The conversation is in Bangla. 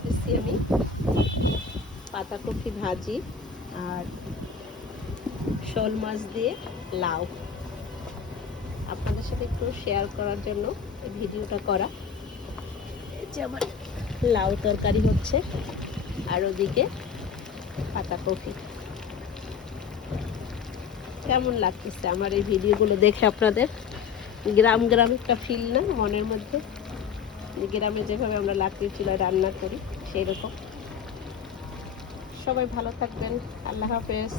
করতেছি আমি পাতাকপি ভাজি আর শোল মাছ দিয়ে লাউ। আপনাদের সাথে একটু শেয়ার করার জন্য এই ভিডিওটা করা। এই যে আমার লাউ তরকারি হচ্ছে আর ওদিকে পাতাকপি। কেমন লাগতেছে আমার এই ভিডিওগুলো দেখে আপনাদের? গ্রাম গ্রাম একটা ফিল না মনের মধ্যে? গ্রামে যেভাবে আমরা লাকড়ির চুলায় রান্না করি সেই রকম। সবাই ভালো থাকবেন। আল্লাহ হাফেজ।